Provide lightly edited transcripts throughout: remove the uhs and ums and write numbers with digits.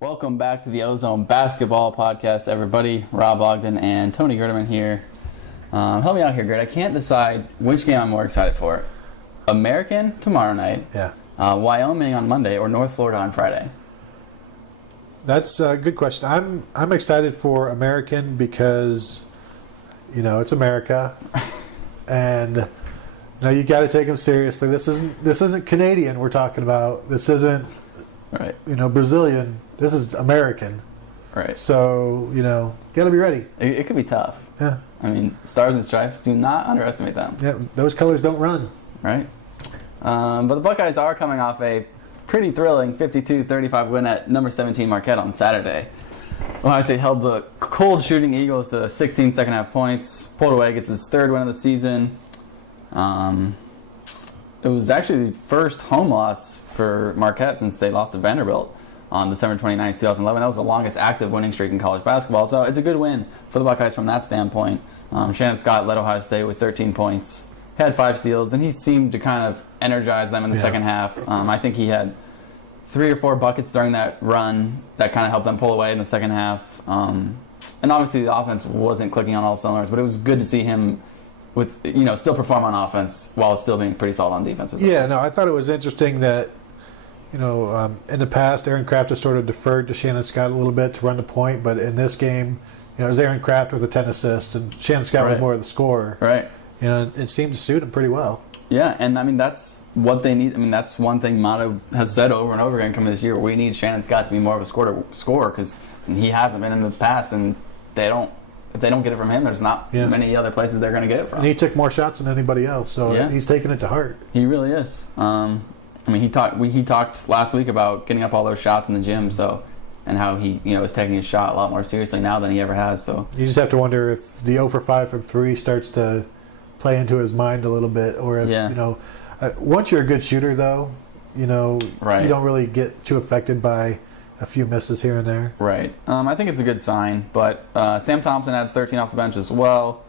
Welcome back to the Ozone Basketball Podcast, everybody. Rob Ogden and Tony Gerdeman here. Help me out here, Gert. I can't decide which game I'm more excited for. American tomorrow night, Wyoming on Monday, or North Florida on Friday? That's a good question. I'm excited for American because, it's America, and you got to take them seriously. This isn't Canadian we're talking about. This isn't Brazilian. This is American. Right. So, got to be ready. It could be tough. Yeah. I mean, Stars and Stripes, do not underestimate them. Yeah, those colors don't run. Right. But the Buckeyes are coming off a pretty thrilling 52-35 win at number 17 Marquette on Saturday. Ohio State held the cold shooting Eagles to 16 second half points. Pulled away, gets his third win of the season. It was actually the first home loss for Marquette since they lost to Vanderbilt on December 29, 2011. That was the longest active winning streak in college basketball. So it's a good win for the Buckeyes from that standpoint. Shannon Scott led Ohio State with 13 points. Had 5 steals, and he seemed to kind of energize them in the second half. I think he had 3 or 4 buckets during that run that kind of helped them pull away in the second half. And obviously the offense wasn't clicking on all cylinders, but it was good to see him with still perform on offense while still being pretty solid on defense. I thought it was interesting that in the past Aaron Craft has sort of deferred to Shannon Scott a little bit to run the point, but in this game, it was Aaron Craft with the 10 assists, and Shannon Scott was more of the scorer. Right. It seemed to suit him pretty well. Yeah, and I mean that's what they need. I mean that's one thing Motto has said over and over again coming this year. We need Shannon Scott to be more of a scorer because he hasn't been in the past, and if they don't get it from him, there's not many other places they're going to get it from. And he took more shots than anybody else, so he's taking it to heart. He really is. He talked last week about getting up all those shots in the gym, and how he is taking his shot a lot more seriously now than he ever has. So you just have to wonder if the 0 for 5 from 3 starts to play into his mind a little bit, or if once you're a good shooter, though, you don't really get too affected by a few misses here and there. Right. I think it's a good sign, but Sam Thompson adds 13 off the bench as well.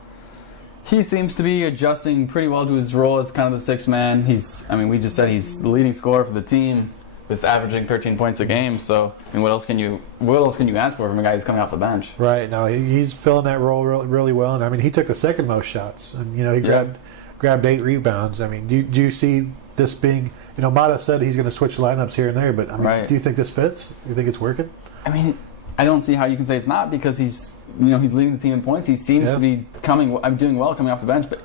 He seems to be adjusting pretty well to his role as kind of the sixth man. We just said he's the leading scorer for the team with averaging 13 points a game. So, what else can you ask for from a guy who's coming off the bench? Right. No, he's filling that role really well. And he took the second most shots, and he grabbed 8 rebounds. Do you see this being? Mata said he's going to switch lineups here and there, but do you think this fits? Do you think it's working? I don't see how you can say it's not, because he's leading the team in points. He seems to be doing well coming off the bench. But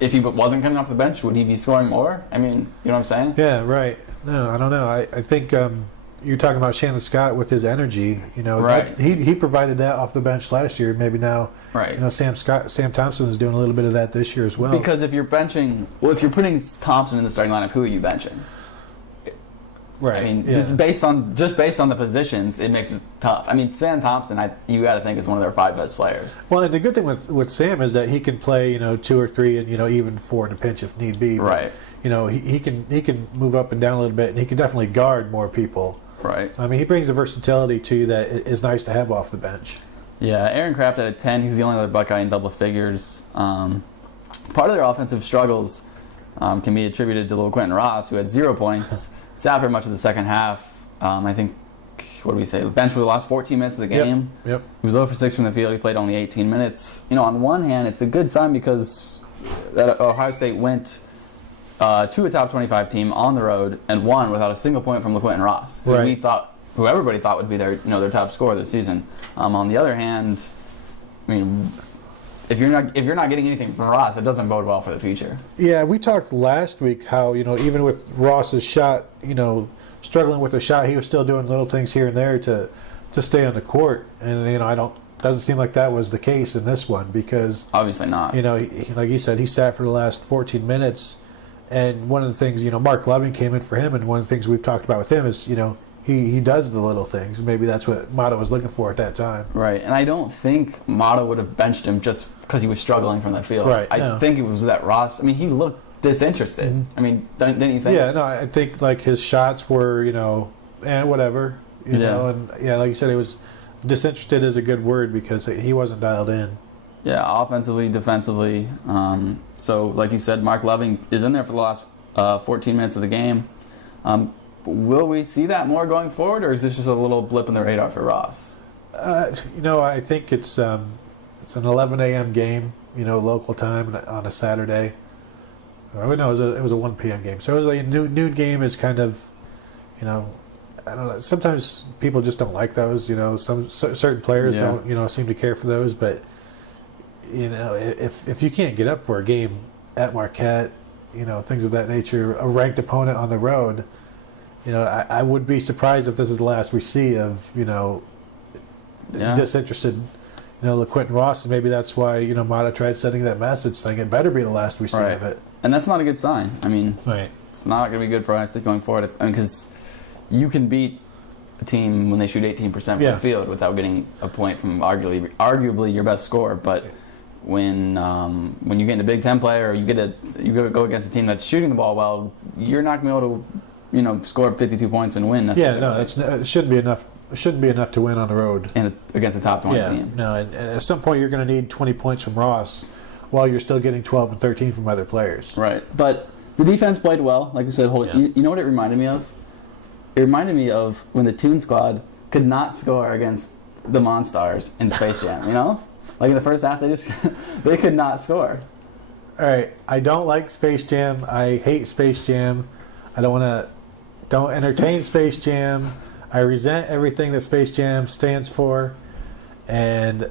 if he wasn't coming off the bench, would he be scoring more? You know what I'm saying? Yeah, right. No, I don't know. I think you're talking about Shannon Scott with his energy. He provided that off the bench last year. Maybe now, Sam Thompson is doing a little bit of that this year as well. Because if you're putting Thompson in the starting lineup, who are you benching? Right. Just based on the positions, it makes it tough. Sam Thompson, you got to think is one of their 5 best players. Well, and the good thing with Sam is that he can play 2 or 3 and even 4 in a pinch if need be. But, right. He can move up and down a little bit, and he can definitely guard more people. Right. He brings a versatility to you that is nice to have off the bench. Yeah, Aaron Craft at 10. He's the only other Buckeye in double figures. Part of their offensive struggles can be attributed to little Quentin Ross, who had 0 points. Sat for much of the second half. I think, what do we say? The bench for the last 14 minutes of the game. Yep. He was 0 for 6 from the field. He played only 18 minutes. On one hand, it's a good sign because Ohio State went to a top 25 team on the road and won without a single point from LaQuentin Ross, who everybody thought would be their top scorer this season. On the other hand, if you're not getting anything from Ross, it doesn't bode well for the future. Yeah, we talked last week how even with Ross's shot, struggling with the shot, he was still doing little things here and there to stay on the court, and doesn't seem like that was the case in this one, because obviously not. Like you said, he sat for the last 14 minutes, and one of the things Mark Loving came in for him, and one of the things we've talked about with him is he does the little things. Maybe that's what Mata was looking for at that time. Right, and I don't think Mata would have benched him just because he was struggling from the field. Right. I think it was that Ross. He looked disinterested. Mm-hmm. Didn't you think? Yeah, no, I think his shots were and whatever, and like you said, it was disinterested is a good word because he wasn't dialed in. Yeah, offensively, defensively. So, like you said, Mark Loving is in there for the last 14 minutes of the game. will we see that more going forward, or is this just a little blip in the radar for Ross? I think it's an 11 a.m. game, local time on a Saturday. Oh, no, it was a 1 p.m. game. So it was like a noon game is kind of, I don't know. Sometimes people just don't like those. Some certain players don't, seem to care for those. But if you can't get up for a game at Marquette, things of that nature, a ranked opponent on the road, I would be surprised if this is the last we see of disinterested. LaQuinton Ross, and maybe that's why Mata tried sending that message saying it better be the last we see of it. And that's not a good sign. I mean, right. It's not going to be good for us going forward. because you can beat a team when they shoot 18% from the field without getting a point from arguably your best scorer. But when you get into Big Ten play or you go against a team that's shooting the ball well, you're not going to be able to score 52 points and win necessarily. It shouldn't be enough. It shouldn't be enough to win on the road and against a top 20 team. No, and at some point you're going to need 20 points from Ross, while you're still getting 12 and 13 from other players. Right, but the defense played well, like we said. You know what it reminded me of? It reminded me of when the Toon Squad could not score against the Monstars in Space Jam. Like in the first half, they could not score. All right, I don't like Space Jam. I hate Space Jam. I don't entertain Space Jam. I resent everything that Space Jam stands for, and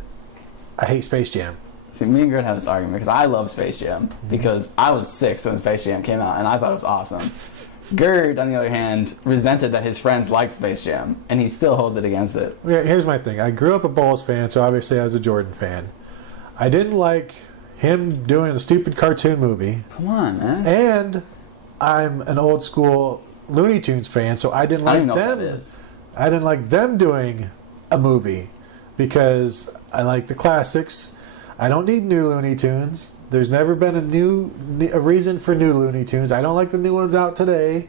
I hate Space Jam. See, me and Gert had this argument because I love Space Jam because I was 6 when Space Jam came out, and I thought it was awesome. Gerd, on the other hand, resented that his friends liked Space Jam, and he still holds it against it. Yeah, here's my thing. I grew up a Bulls fan, so obviously I was a Jordan fan. I didn't like him doing the stupid cartoon movie. Come on, man. And I'm an old school Looney Tunes fan, so I didn't like them. I didn't like them doing a movie because I like the classics. I don't need new Looney Tunes. There's never been a reason for new Looney Tunes. I don't like the new ones out today.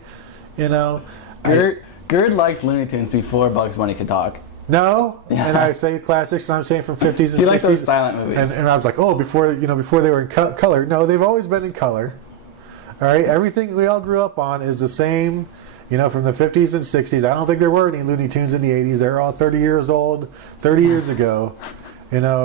Gerd liked Looney Tunes before Bugs Bunny could talk. No, and I say classics, and I'm saying from 50s and 60s. He liked those silent movies. And I was like, before they were in color. No, they've always been in color. All right, everything we all grew up on is the same. From the 50s and 60s. I don't think there were any Looney Tunes in the 80s. They're all 30 years old, 30 years ago.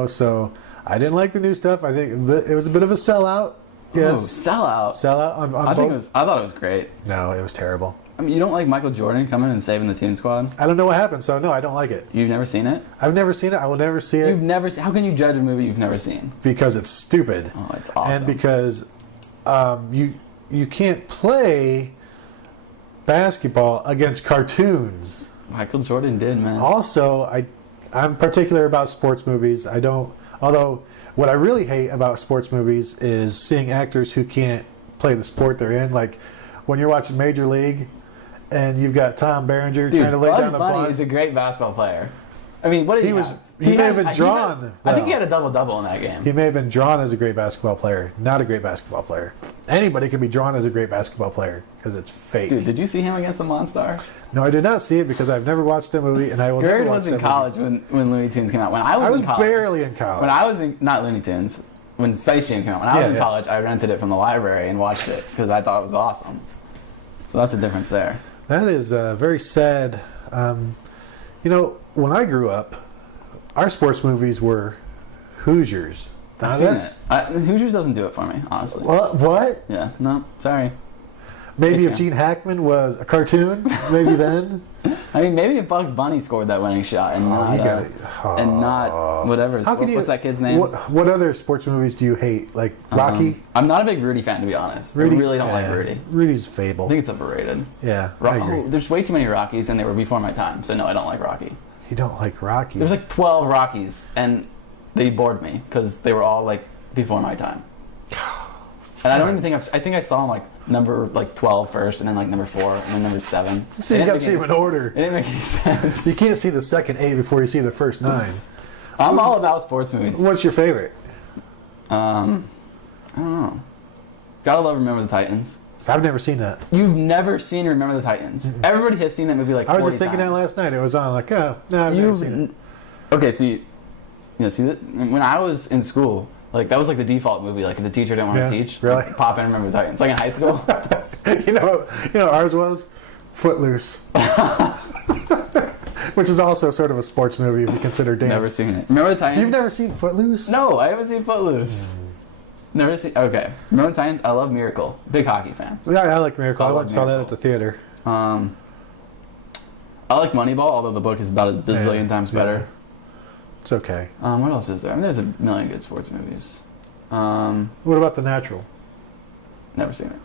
So I didn't like the new stuff. I think it was a bit of a sellout. Yes. Oh, sellout. Sellout on I thought it was great. No, it was terrible. I mean, you don't like Michael Jordan coming and saving the Toon Squad? I don't know what happened, so no, I don't like it. You've never seen it? I've never seen it. I will never see it. How can you judge a movie you've never seen? Because it's stupid. Oh, it's awesome. And because you can't play basketball against cartoons. Michael Jordan did, man. Also, I'm particular about sports movies. Although what I really hate about sports movies is seeing actors who can't play the sport they're in. Like when you're watching Major League and you've got Tom Berenger trying to lay down the ball. Bugs Bunny is a great basketball player. I mean, what did he may have been drawn. I think he had a double-double in that game. He may have been drawn as a great basketball player, not a great basketball player. Anybody can be drawn as a great basketball player because it's fake. Dude, did you see him against the Monstars? No, I did not see it because I've never watched the movie, and I will never watch was in college when Looney Tunes came out. When I was in college, barely in college. When I was in, not Looney Tunes, when Space Jam came out. When I was in college, I rented it from the library and watched it because I thought it was awesome. So that's the difference there. That is very sad. When I grew up, our sports movies were Hoosiers. I've seen it. Hoosiers doesn't do it for me, honestly. What? Yeah, no, sorry. Maybe if Gene Hackman was a cartoon, maybe then. I mean, maybe if Bugs Bunny scored that winning shot and not whatever. What's that kid's name? What other sports movies do you hate? Like Rocky? I'm not a big Rudy fan, to be honest. I really don't like Rudy. Rudy's fable. I think it's overrated. Yeah, I agree. There's way too many Rockies, and they were before my time. So no, I don't like Rocky. You don't like Rocky? There's like 12 Rockies, and they bored me because they were all like before my time. And I don't even think I think I saw them like number 12 first, and then like number 4, and then number 7. So you got to see them in order. It didn't make any sense. You can't see the second 8 before you see the first 9. I'm all about sports movies. What's your favorite? I don't know. Gotta love Remember the Titans. I've never seen that. You've never seen Remember the Titans? Mm-mm. Everybody has seen that movie like 40 I was just thinking times. that last night. It was on like, no, I've never seen it. Okay, see that when I was in school, like that was like the default movie. Like if the teacher didn't want to teach, really? Pop in Remember the Titans. Like in high school. you know, ours was Footloose. Which is also sort of a sports movie if you consider dance. Never seen it. Remember the Titans? You've never seen Footloose? No, I haven't seen Footloose. Never seen. Okay. Remember the Titans? I love Miracle. Big hockey fan. Yeah, I like Miracle. I went and saw that Miracle. at the theater. I like Moneyball, although the book is about a bazillion times better. It's okay. What else is there? I mean, there's a million good sports movies. What about The Natural? Never seen it.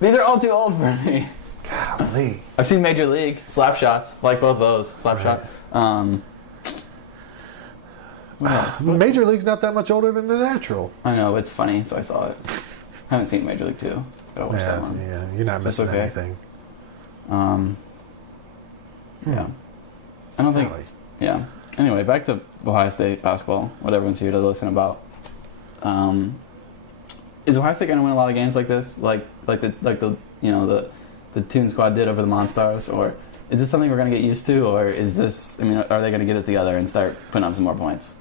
These are all too old for me. Golly. I've seen Major League, Slap Shots, like both those. Slap Shot. What else? Major League's not that much older than The Natural. I know, it's funny, so I saw it. I haven't seen Major League 2. Gotta watch that one. Yeah, you're not missing okay. anything. Yeah. I don't think. Golly. Yeah. Anyway, back to Ohio State basketball. What everyone's here to listen about. Is Ohio State going to win a lot of games like this, like the Toon Squad did over the Monstars, or is this something we're going to get used to, or is this? I mean, are they going to get it together and start putting up some more points?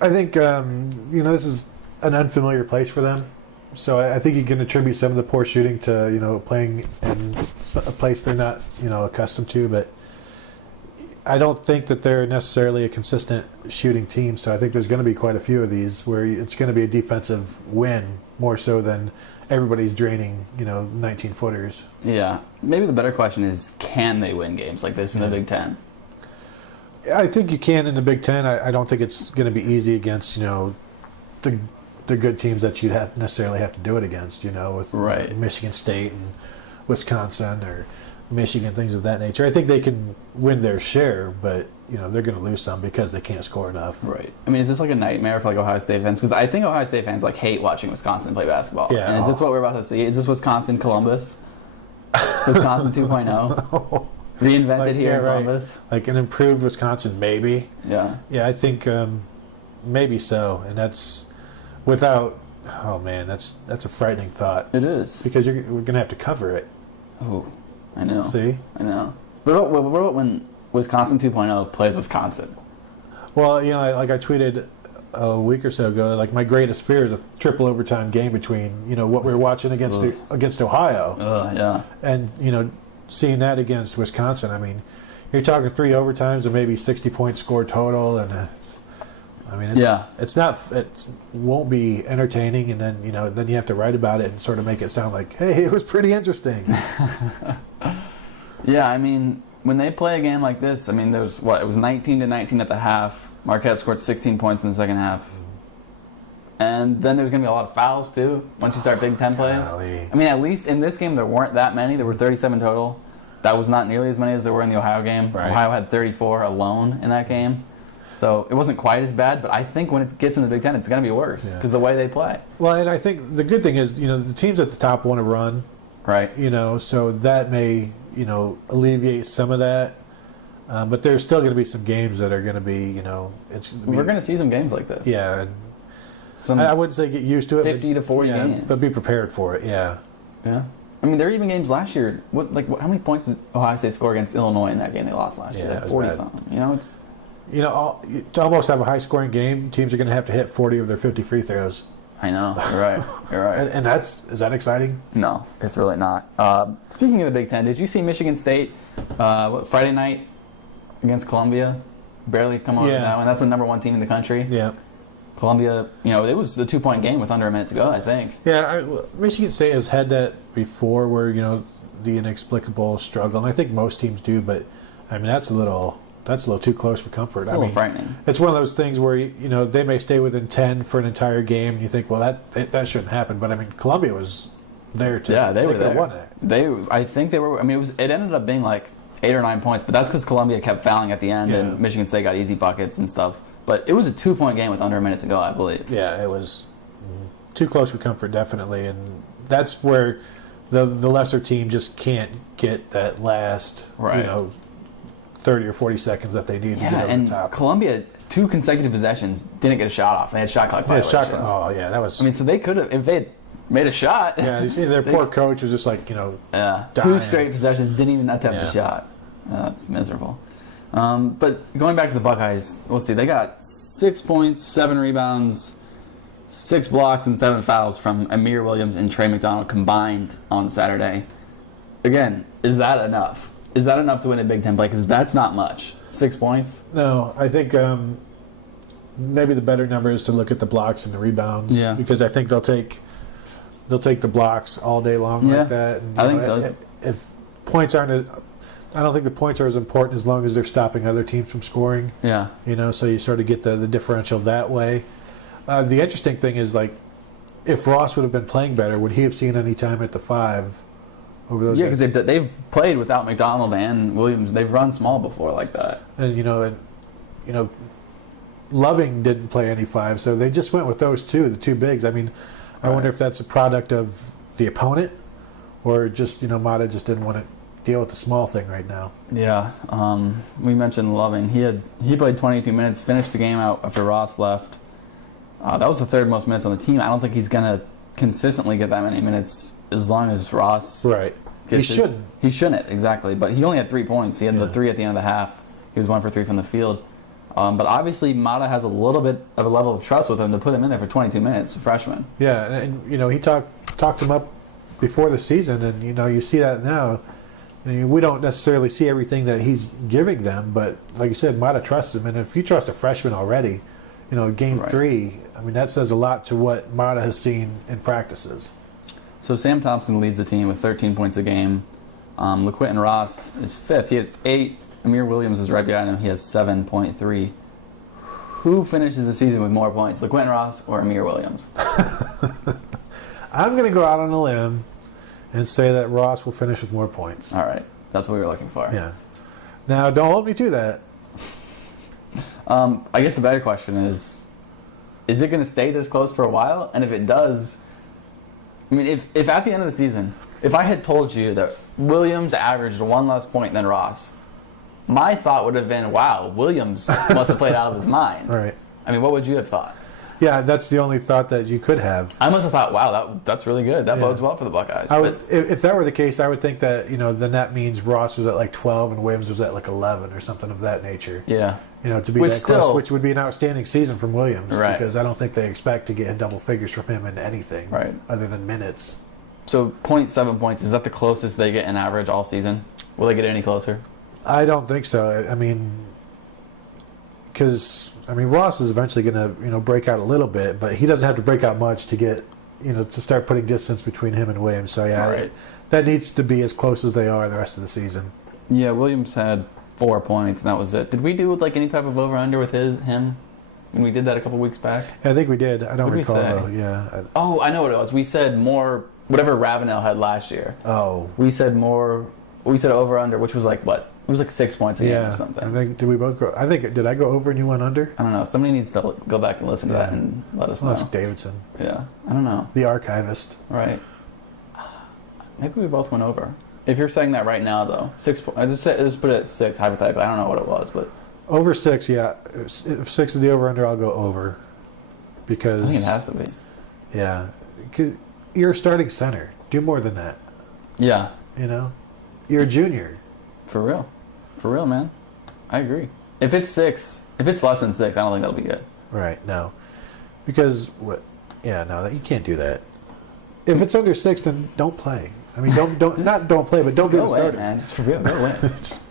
I think this is an unfamiliar place for them, so I think you can attribute some of the poor shooting to playing in a place they're not accustomed to, but I don't think that they're necessarily a consistent shooting team, so I think there's going to be quite a few of these where it's going to be a defensive win more so than everybody's draining 19-footers. Yeah. Maybe the better question is, can they win games like this in the Big Ten? I think you can in the Big Ten. I don't think it's going to be easy against the good teams that you'd necessarily have to do it against. With right. Michigan State and Wisconsin or Michigan, things of that nature. I think they can win their share, but they're going to lose some because they can't score enough. Right. I mean, is this like a nightmare for Ohio State fans? Because I think Ohio State fans hate watching Wisconsin play basketball. Yeah. And is this what we're about to see? Is this Wisconsin Columbus? Wisconsin 2.0? Reinvented here in Columbus? Like an improved Wisconsin, maybe. Yeah. Yeah, I think maybe so, and that's without. Oh man, that's a frightening thought. It is, because we're going to have to cover it. Oh, I know. See, I know. What about when Wisconsin 2.0 plays Wisconsin? Well, like I tweeted a week or so ago, like my greatest fear is a triple overtime game between what we're watching against Ohio. Yeah. And seeing that against Wisconsin, I mean, you're talking 3 overtimes and maybe 60 points scored total, and it won't be entertaining, and then then you have to write about it and sort of make it sound like, hey, it was pretty interesting. Yeah, I mean, when they play a game like this, I mean, it was 19-19 at the half. Marquette scored 16 points in the second half. And then there's going to be a lot of fouls, too, once you start Big Ten plays. Golly. I mean, at least in this game, there weren't that many. There were 37 total. That was not nearly as many as there were in the Ohio game. Right. Ohio had 34 alone in that game. So it wasn't quite as bad, but I think when it gets in the Big Ten, it's going to be worse because the way they play. Well, and I think the good thing is, the teams at the top want to run. Right. So that may, alleviate some of that. But there's still going to be some games that are going to be, we're going to see some games like this. Yeah. I wouldn't say get used to it. 50 to 40 games. But be prepared for it, yeah. Yeah. I mean, there were even games last year. How many points did Ohio State score against Illinois in that game they lost last year? Yeah, 40-something. It's... to almost have a high-scoring game, teams are going to have to hit 40 of their 50 free throws. I know. You're right. You're right. And is that exciting? No, it's really not. Speaking of the Big Ten, did you see Michigan State Friday night against Columbia? Barely come on with that one. That's the number 1 team in the country. Yeah. Columbia, it was a 2-point game with under a minute to go, I think. Yeah, Michigan State has had that before where, the inexplicable struggle. And I think most teams do, but, I mean, that's a little too close for comfort. It's a little frightening. It's one of those things where they may stay within 10 for an entire game, and you think, well, that shouldn't happen. But I mean, Columbia was there too. Yeah, they were there. Won it. I think they were. I mean, it ended up being like 8 or 9 points, but that's because Columbia kept fouling at the end, and Michigan State got easy buckets and stuff. But it was a 2-point game with under a minute to go, I believe. Yeah, it was too close for comfort, definitely, and that's where the lesser team just can't get that last 30 or 40 seconds that they need to get over the top. Columbia, 2 consecutive possessions, didn't get a shot off. They had shot clock violations. That was... I mean, so they could have, if they had made a shot. Yeah, you see their poor coach was just like, Yeah, dying. 2 straight possessions, didn't even attempt a shot. That's miserable. But going back to the Buckeyes, we'll see. They got 6 points, 7 rebounds, 6 blocks, and 7 fouls from Amir Williams and Trey McDonald combined on Saturday. again, is that enough? Is that enough to win a Big Ten play? Because that's not much. 6 points? No, I think maybe the better number is to look at the blocks and the rebounds. Yeah. Because I think they'll take the blocks all day long like that. And, I think so. If points aren't, I don't think the points are as important as long as they're stopping other teams from scoring. Yeah. So you sort of get the differential that way. The interesting thing is, like, if Ross would have been playing better, would he have seen any time at the 5 over those guys? Because they've played without McDonald and Williams. They've run small before like that. And Loving didn't play any 5, so they just went with those two, the two bigs. I mean, I wonder if that's a product of the opponent, or just Mata just didn't want to deal with the small thing right now. Yeah. We mentioned Loving. He played 22 minutes, finished the game out after Ross left. That was the third most minutes on the team. I don't think he's going to consistently get that many minutes as long as Ross. Right. He shouldn't. He shouldn't, exactly. But he only had 3 points. He had the 3 at the end of the half. He was 1 for 3 from the field. But obviously, Mata has a little bit of a level of trust with him to put him in there for 22 minutes, a freshman. Yeah, and he talked him up before the season, and you see that now. We don't necessarily see everything that he's giving them, but like you said, Mata trusts him, and if you trust a freshman already, game 3, I mean, that says a lot to what Mata has seen in practices. So Sam Thompson leads the team with 13 points a game. LeQuentin Ross is 5th. He has 8. Amir Williams is right behind him. He has 7.3. Who finishes the season with more points, LeQuentin Ross or Amir Williams? I'm going to go out on a limb and say that Ross will finish with more points. All right. That's what we were looking for. Yeah. Now, don't hold me to that. I guess the better question is it going to stay this close for a while? And if it does, I mean, if at the end of the season, if I had told you that Williams averaged 1 less point than Ross, my thought would have been, wow, Williams must have played out of his mind. Right. I mean, what would you have thought? Yeah, that's the only thought that you could have. I must have thought, wow, that's really good. That bodes well for the Buckeyes. If that were the case, I would think that, then that means Ross was at like 12 and Williams was at like 11 or something of that nature. Yeah. To be that close, which would be an outstanding season from Williams. Right. Because I don't think they expect to get double figures from him in anything other than minutes. So 0.7 points, is that the closest they get in average all season? Will they get any closer? I don't think so. I mean, because Ross is eventually going to break out a little bit, but he doesn't have to break out much to get to start putting distance between him and Williams. So that needs to be as close as they are the rest of the season. Yeah, Williams had 4 points and that was it. Did we do like any type of over under with him? When we did that a couple weeks back? I think we did. I don't recall though. Yeah. I know what it was. We said more whatever Ravenel had last year. Oh. We said over under, which was like what? It was like 6 points a game or something. I think, did we both go? Did I go over and you went under? I don't know. Somebody needs to go back and listen to that and let us know. That's Davidson. Yeah. I don't know. The archivist. Right. Maybe we both went over. If you're saying that right now, though, 6 points. I just put it at 6, hypothetically. I don't know what it was, but. Over 6, yeah. If 6 is the over under, I'll go over. Because. I think it has to be. Yeah. Because you're a starting center. Do more than that. Yeah. You're a junior. For real, man. I agree. If it's less than 6, I don't think that'll be good. Right, no. Because, you can't do that. If it's under 6, then don't play. I mean, don't play, but don't be the starter. Man. Just for real, go away.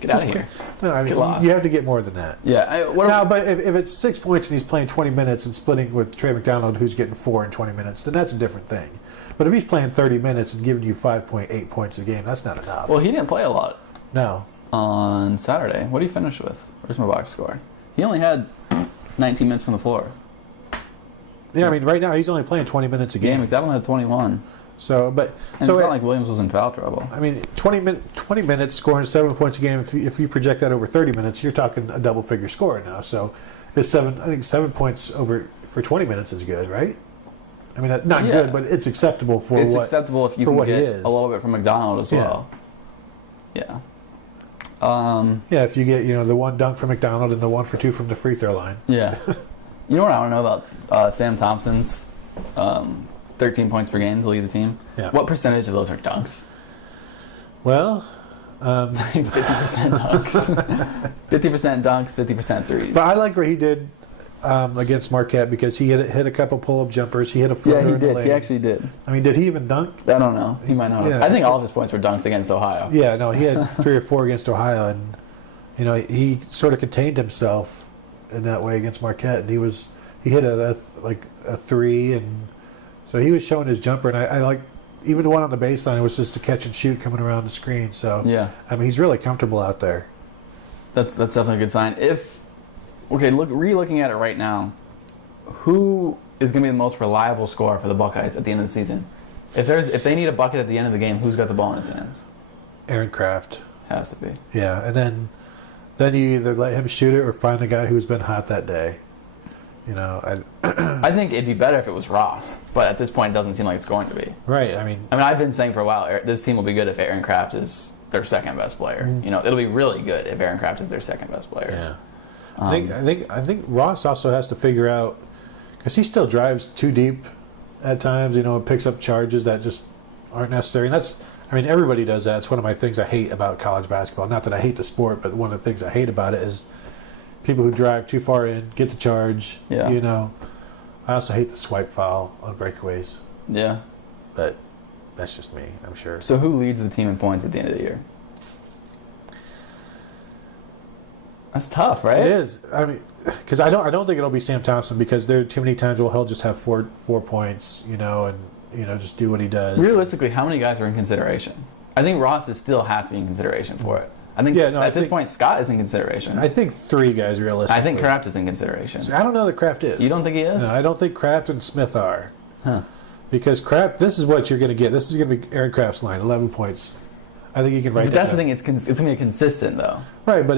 Get out of here. No, I mean, you have to get more than that. Yeah. But if it's 6 points and he's playing 20 minutes and splitting with Trey McDonald, who's getting 4 in 20 minutes, then that's a different thing. But if he's playing 30 minutes and giving you 5.8 points a game, that's not enough. Well, he didn't play a lot. No. On Saturday. What did he finish with? Where's my box score? He only had 19 minutes from the floor. Yeah, I mean, right now he's only playing 20 minutes a game. Yeah, McDonald had 21. So it's not like Williams was in foul trouble. I mean, 20 minutes scoring 7 points a game. If you project that over 30 minutes, you're talking a double-figure score now. So it's 7. I think 7 points over for 20 minutes is good, right? I mean, not good, but it's acceptable for it's acceptable if you can get a little bit from McDonald as well. Yeah. If you get the one dunk from McDonald and the 1 for 2 from the free throw line. Yeah. You know what I want to know about Sam Thompson's 13 points per game to lead the team? Yeah. What percentage of those are dunks? Well, 50% dunks. 50% dunks, 50% threes. But I like what he did against Marquette because he hit a couple pull-up jumpers. He hit a floater Yeah, he in the did. lane. He actually did. I mean, did he even dunk? I don't know. He might not have. Yeah. I think all of his points were dunks against Ohio. Yeah, no, he had 3 or 4 against Ohio, and he sort of contained himself in that way against Marquette, and he hit a 3, and so he was showing his jumper, and I like even the one on the baseline. It was just a catch and shoot coming around the screen. So Yeah. I mean, he's really comfortable out there. That's definitely a good sign. Re-looking at it right now, who is going to be the most reliable scorer for the Buckeyes at the end of the season? If they need a bucket at the end of the game, who's got the ball in his hands? Aaron Kraft. Has to be. Yeah, and then you either let him shoot it or find the guy who's been hot that day. I think it'd be better if it was Ross, but at this point, it doesn't seem like it's going to be. Right. I mean, I've been saying for a while, this team will be good if Aaron Kraft is their second best player. It'll be really good if Aaron Kraft is their second best player. yeah. I think Ross also has to figure out, because he still drives too deep at times. And picks up charges that just aren't necessary. And everybody does that. It's one of my things I hate about college basketball. Not that I hate the sport, but one of the things I hate about it is people who drive too far in, get the charge. Yeah. I also hate the swipe foul on breakaways. Yeah. But that's just me, I'm sure. So who leads the team in points at the end of the year? That's tough, right? It is. I mean, because I don't think it'll be Sam Thompson, because there are too many times where he'll just have four points, and just do what he does. Realistically, how many guys are in consideration? I think Ross still has to be in consideration for it. I think at this point, Scott is in consideration. I think 3 guys realistically. I think Kraft is in consideration. I don't know that Kraft is. You don't think he is? No, I don't think Kraft and Smith are. Huh. Because Kraft, this is what you're going to get. This is going to be Aaron Kraft's line, 11 points. I think you can write But that that's the down. thing. It's going to be consistent, though. Right, but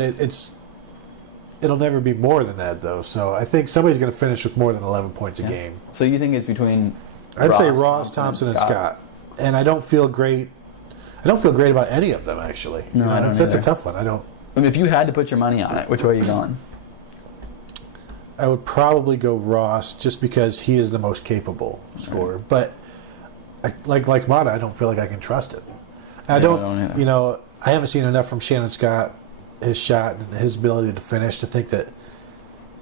it'll never be more than that, though. So I think somebody's going to finish with more than 11 points a game. So you think it's between I'd say Ross, Thompson, and Scott. And I don't feel great. I don't feel great about any of them, actually. No, I don't that's a either. tough one. I don't. If you had to put your money on it, which way are you going? I would probably go Ross, just because he is the most capable scorer. Right. But like Mata, I don't feel like I can trust him. I don't don't. either. I haven't seen enough from Shannon Scott, his shot and his ability to finish, to think that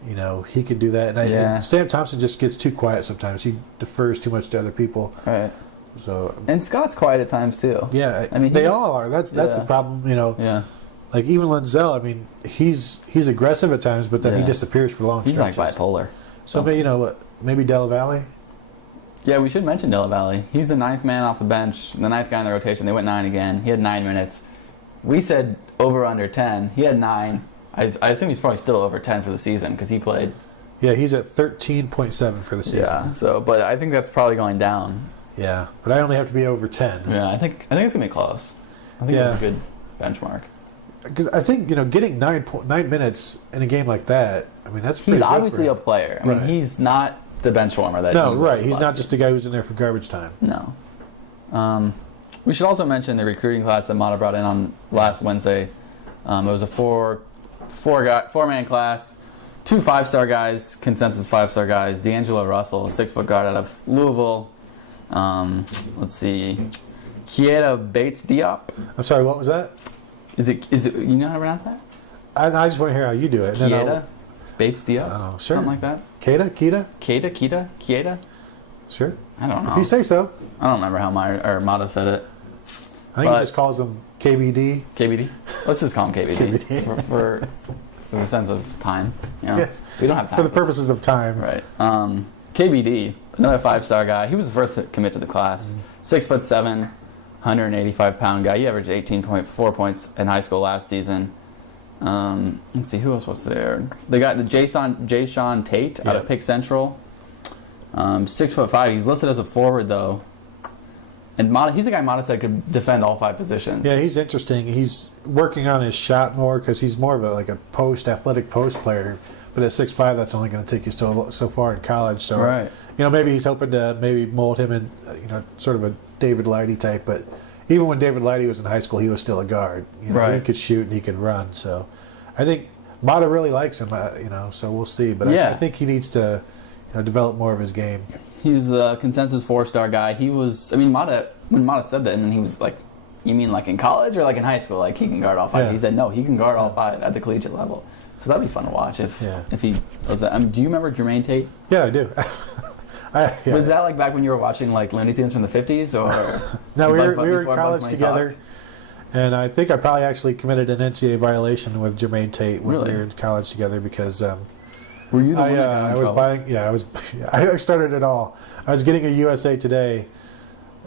he could do that. And Sam Thompson just gets too quiet sometimes. He defers too much to other people. Right. So And Scott's quiet at times too. yeah, I mean, they all are. That's the problem. Yeah. Like even Lenzel. I mean, he's aggressive at times, but then he Yeah. disappears for long He's like stretches. bipolar. So maybe Della Valle. Yeah, we should mention Della Valle. He's the 9th man off the bench, the 9th guy in the rotation. They went 9 again. He had 9 minutes. We said over under 10. He had 9. I assume he's probably still over 10 for the season because he played. Yeah, he's at 13.7 for the season. Yeah. So, but I think that's probably going down. Yeah, but I only have to be over 10. Yeah, I think it's gonna be close. I think that's a good benchmark. Because I think getting 9 minutes in a game like that. I mean, that's pretty He's good obviously for a him. player. I mean, Right. he's not the bench warmer that. No, he right. was He's last not just a guy who's in there for garbage time. No. We should also mention the recruiting class that Mata brought in on last Wednesday. It was a four-man class, 2 5-star guys, consensus 5-star guys. D'Angelo Russell, a 6-foot guard out of Louisville. Let's see, Kieta Bates Diop. I'm sorry, what was that? Is it? You know how to pronounce that? I just want to hear how you do it. And then Kieta Bates Diop. I don't know. Sure. Something like that. Kieta. Sure. I don't know. If you say so. I don't remember how Mata said it. I think he just calls them KBD. KBD. Let's just call him KBD, KBD. for the sense of time. Yes. We don't have time For the purposes of time. Right. KBD, another 5-star guy. He was the first to commit to the class. 6'7", 185-pound guy. He averaged 18.4 points in high school last season. Let's see, who else was there? They got the Jason Tate out of Pick Central. 6'5". He's listed as a forward though. And he's a guy Mata said could defend all 5 positions. Yeah, he's interesting. He's working on his shot more because he's more of a athletic post player. But at 6'5", that's only going to take you so far in college. So, right. Maybe he's hoping to maybe mold him in, sort of a David Lighty type. But even when David Lighty was in high school, he was still a guard. Right. He could shoot and he could run. So, I think Mata really likes him. So we'll see. But I think he needs to develop more of his game. He's a consensus 4-star guy. He was. I mean, when Mata said that, and then he was like, you mean like in college or like in high school? Like he can guard all five? Yeah. He said, no, he can guard all five at the collegiate level. So that'd be fun to watch if he was that. Do you remember Jermaine Tate? Yeah, I do. Was that like back when you were watching like Looney Tunes from the 50s? Or no, we were in before college Bugs Bunny together. talked? And I think I probably actually committed an NCAA violation with Jermaine Tate when Really? we were in college together because Were you the one that got I in was trouble? buying. Yeah, I started it all. I was getting a USA Today,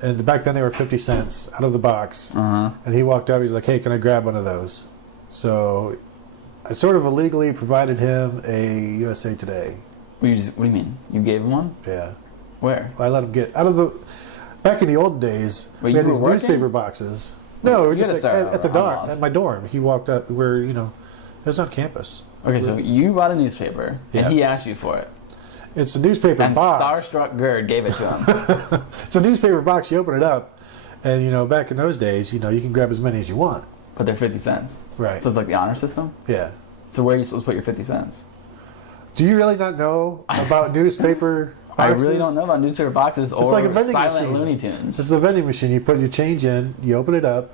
and back then they were 50 cents out of the box. Uh-huh. And he walked up. He's like, "Hey, can I grab one of those?" So I sort of illegally provided him a USA Today. What do you mean? You gave him one? Yeah. Where? I let him get out of the. Back in the old days, Wait, we had you these were working? newspaper boxes. No, You we were just gotta like, start at the over. I'm dorm, lost. at my dorm. He walked up where it was on campus. Okay, so you bought a newspaper, Yeah. and he asked you for it. It's a newspaper And box. Starstruck Gerd gave it to him. It's a newspaper box. You open it up, and back in those days, you can grab as many as you want. But they're 50 cents. Right. So it's like the honor system? Yeah. So where are you supposed to put your 50 cents? Do you really not know about newspaper I boxes? really don't know about newspaper boxes or like a vending silent machine. Looney Tunes. It's the vending machine. You put your change in, you open it up.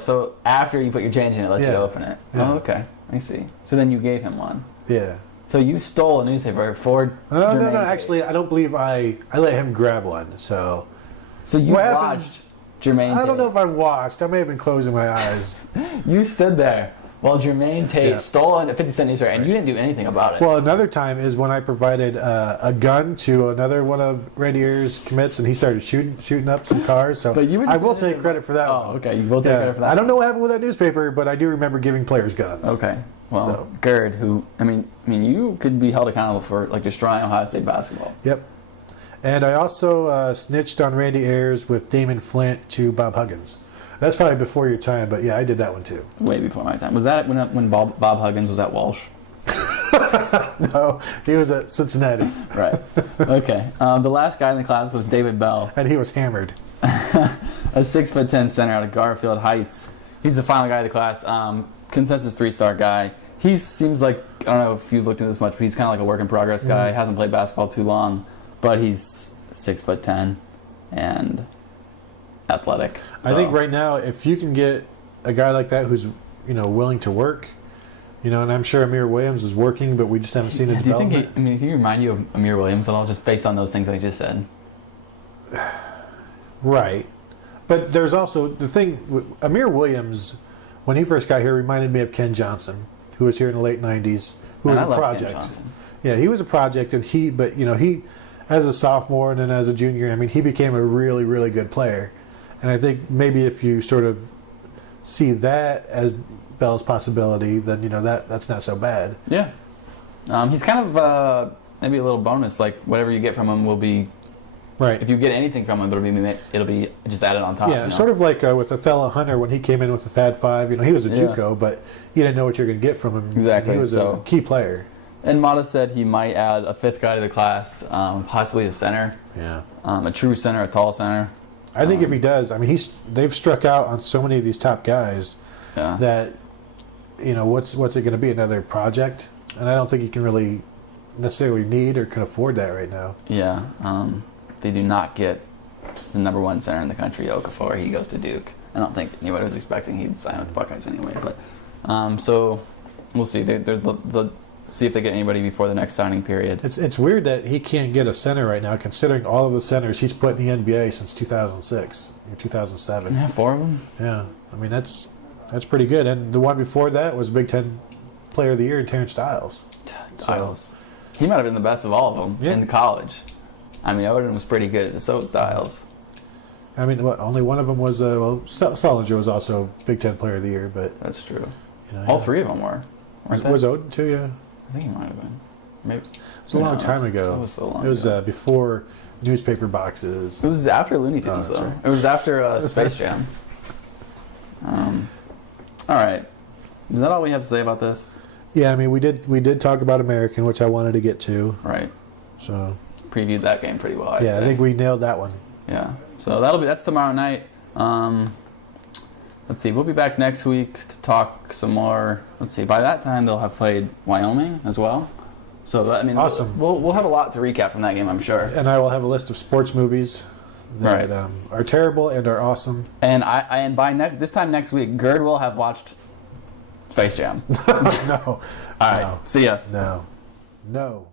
So after you put your change in, it lets you Yeah. open it. Yeah. Oh, okay. I see. So then you gave him one. Yeah. So you stole a newspaper for No, Jermaine Tate. actually, I don't believe I let him grab one. So you what watched happens- Jermaine Tate. I don't know if I watched. I may have been closing my eyes. You stood there while Jermaine Tate Yeah. stole a 50-cent newspaper, and you didn't do anything about it. Well, another time is when I provided a gun to another one of Randy Ayers' commits, and he started shooting up some cars. So But you were I just will doing take it- credit for that Oh, one. okay. You will take credit for that. I don't know what happened with that newspaper, but I do remember giving players guns. Okay. Well, So- Gerd, I mean, you could be held accountable for like destroying Ohio State basketball. Yep. And I also snitched on Randy Ayers with Damon Flint to Bob Huggins. That's probably before your time, but yeah, I did that one too. Way before my time. Was that when Bob Huggins was at Walsh? No, he was at Cincinnati, Right. Okay. The last guy in the class was David Bell, and he was hammered. a 6'10" center out of Garfield Heights. He's the final guy of the class. Consensus 3-star guy. He seems like, I don't know if you've looked into this much, but he's kind of like a work in progress guy. Hasn't played basketball too long, but he's 6'10" and athletic. I think right now, if you can get a guy like that who's willing to work, and I'm sure Amir Williams is working, but we just haven't seen the Do you think development. does he remind you of Amir Williams at all, just based on those things I just said? Right, but there's also the thing. Amir Williams, when he first got here, reminded me of Ken Johnson, who was here in the late '90s, who was Man, a I love Ken project. Johnson. Yeah, he was a project, and he as a sophomore and then as a junior, I mean, he became a really, really good player. And I think maybe if you sort of see that as Bell's possibility, then that's not so bad. Yeah. He's kind of maybe a little bonus. Like whatever you get from him will be. Right. If you get anything from him, it'll be just added on top. Yeah, sort of like with Othello Hunter when he came in with the Thad 5. He was a JUCO, but you didn't know what you're going to get from him. Exactly, He was a key player. And Mata said he might add a 5th guy to the class, possibly a center. Yeah. A true center, a tall center. I think if he does, I mean, they've struck out on so many of these top guys Yeah. that, what's it going to be, another project? And I don't think you can really necessarily need or can afford that right now. Yeah. They do not get the number 1 center in the country, Okafor. He goes to Duke. I don't think anybody was expecting he'd sign with the Buckeyes anyway. But so we'll see. There's the see if they get anybody before the next signing period. It's weird that he can't get a center right now, considering all of the centers he's put in the NBA since 2006 or 2007. Yeah, 4 of them. Yeah, I mean that's pretty good. And the one before that was Big Ten Player of the Year, Terrence Styles. Styles. He might have been the best of all of them in college. I mean, Ogden was pretty good. So was Styles. I mean, only one of them was Sullinger was also Big Ten Player of the Year, but That's true. you know, All 3 of them were. weren't they? was Odin too. Yeah, I think he might have been. Maybe. it's a long time ago. It was so long. It was ago. before newspaper boxes. It was after Looney Tunes, that's though. right. It was after Space Jam. All right. Is that all we have to say about this? Yeah, I mean we did talk about American, which I wanted to get to. Right. So Previewed that game pretty well. I'd yeah, say. I think we nailed that one. Yeah. So that's tomorrow night. Let's see. We'll be back next week to talk some more. Let's see. By that time, they'll have played Wyoming as well. So I mean, Awesome. We'll have a lot to recap from that game, I'm sure. And I will have a list of sports movies that Right. are terrible and are awesome. And this time next week, Gerd will have watched Space Jam. No. All right. See ya. No.